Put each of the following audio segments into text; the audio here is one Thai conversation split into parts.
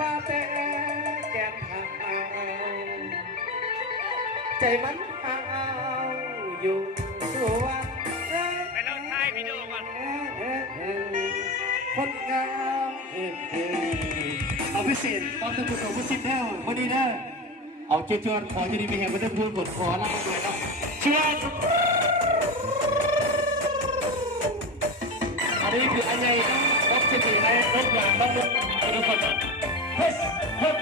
ว่าแต่แก่นหางใจมันเอาอยู่ส่วนไปลองถ่ายวิดีโอก่อนคนงามเอาพิเศษต้องตะกุดเอาพิเศษแน่พอดีนะเอาเจวนขอจะดีมีเหตุมาตั้งพูดกดขอแล้วก็ด้วยครับเชียร์อันนี้คืออันใหญ่รถที่ในรถอย่างบ้านมุกทุกคนนะเฮ้ยเฮ้ย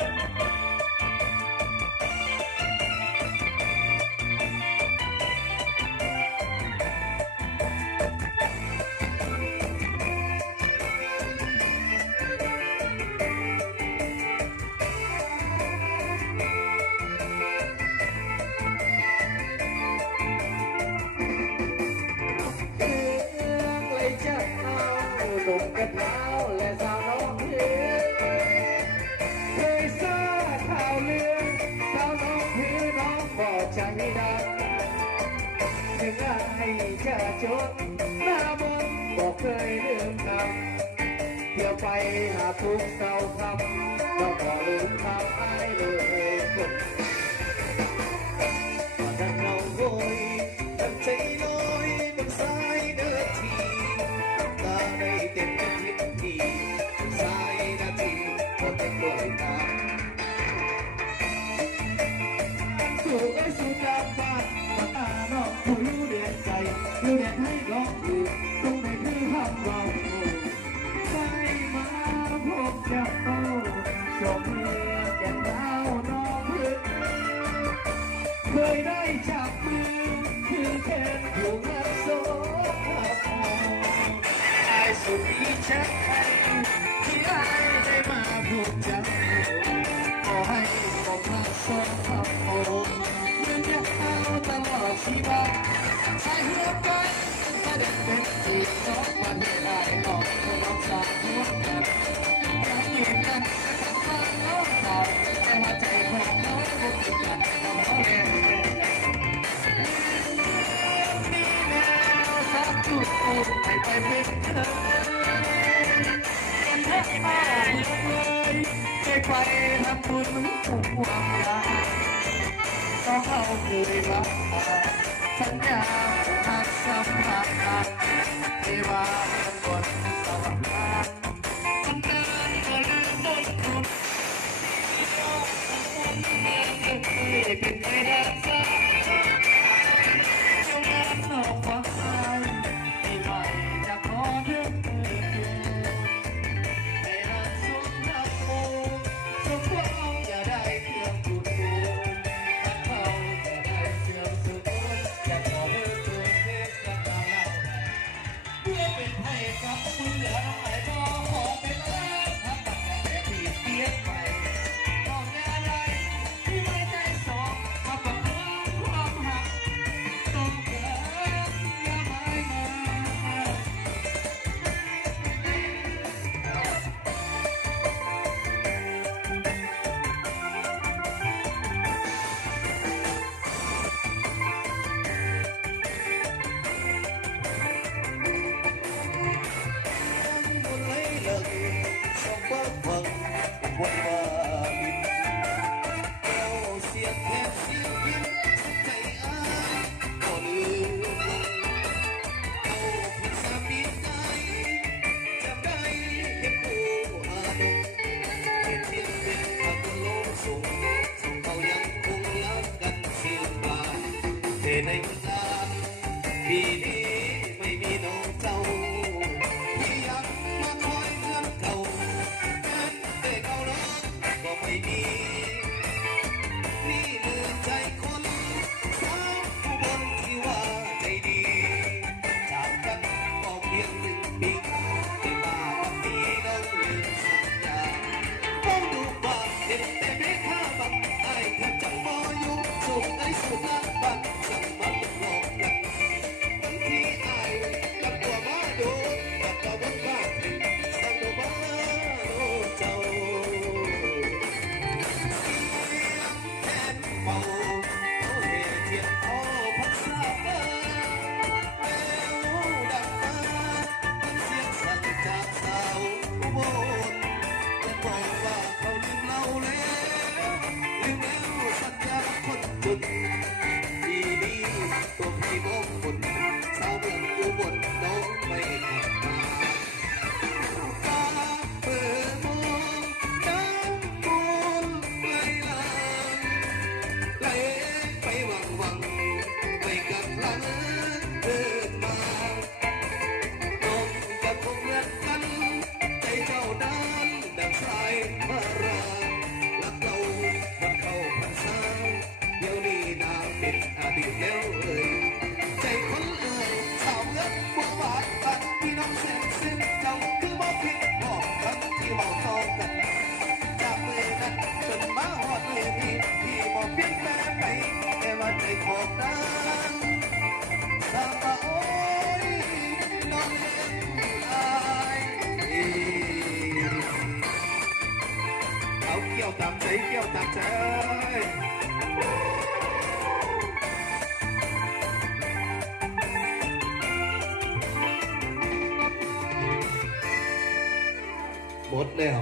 หนุ่มกระเท้าและสาวน้องเพียเคยทราบข่าวเรื่องสาวน้องเพียน้องบอกใจดังถึงไอ้จะจนหน้ามนบอกเคยลืมคำเที่ยวไปหาทุกเก่าคำเราก็ลืมคำไอ้เลยคนดังเงาโวยดังใจลอยบนสายเดินทีได้เต็มทิศทีสายนาทีก็เต็มด้วยตาสู่ไอ้สู่กลางบ้านมาตาน้องผู้อยู่เดียนใจอยู่เดียนให้ร้องอยู่ตรงไหนคือห้ามเราใส่มาพบเจ้าชมเมืองแก่นดาวน้องพึ่งเคยได้จับมือคือแค่ผู้งานโซ่สุดที่ฉันที่ได้มาพูดจาขอให้ผมรักสองคำโอ้เมื่อจะเอาตลอดชีวิตใช้หัวใจไม่ได้เป็นจีบน้องวันได้ออกน้องสาวหัวกันยังอยู่กันทั้งฟังน้องสาวแต่ว่าใจของน้องบุกกันน้องแก่มีแนวสักจุดไม่ไปเป็นเธอไปทำบุญผูกความรักต้องเอาเคยรักสัญญาหักสัมผัสไม่ว่าเป็นบนสวรรค์มันเดินก็ลืมบนคุณเป็นไปได้สักจงงั้นเอาไว้ไม่ไหวจะขอเรื่องวันวาบินเราเสียงแค่เสียงยิ้มใจอ้ายก็ลืมลงเอาผิดสามีใจจะได้เห็นผู้หาดงเห็นเทียนเป็นขับโลกส่งเขายังคงรักกันเสียงบานแต่ในงานปีนี้ไม่มีน้องเจ้าที่ยังมาคอยเงื่อนเขาไม่มีนี่ลืมใจคนสาวผู้บนที่ว่าใจดีจากกันก็เพียง1 ปีที่มาวันนี้น้องลืมสัญญามองดูบ้านเห็นแต่เมฆาบังไอ้แทบจะมออยู่สุขไอ้สุขงานบังจังมัน สุดทีนี้ตัวพี่มองคนสาวเมืองอุบลน้องไม่กลับมาฟ้าเปิดมองน้ำมูลไหลหลังไหลไปวังวังไปกับหลังเดินมาน้องจะคงเหมือนกันใจเจ้านั้นดังสายมารารักเรามันเข้าพรรษาเดี๋ยวนี้นางเป็นอดีตแล้วเอ่ยใจคนเอ่ยสาวเลือดบัวหวานตัดพี่น้องแสนสิ้นเจ้าคือบ่ผิดบอกกันที่เมาต่อกันจากมือนั้นจนมาหอดมือพี่บอกเปลี่ยนแปลงไปแต่ว่าใจของนางสามว่าโอ้ยน้องเล่นอายเอาเกี่ยวตามใจเกี่ยวตามใจหมดแล้ว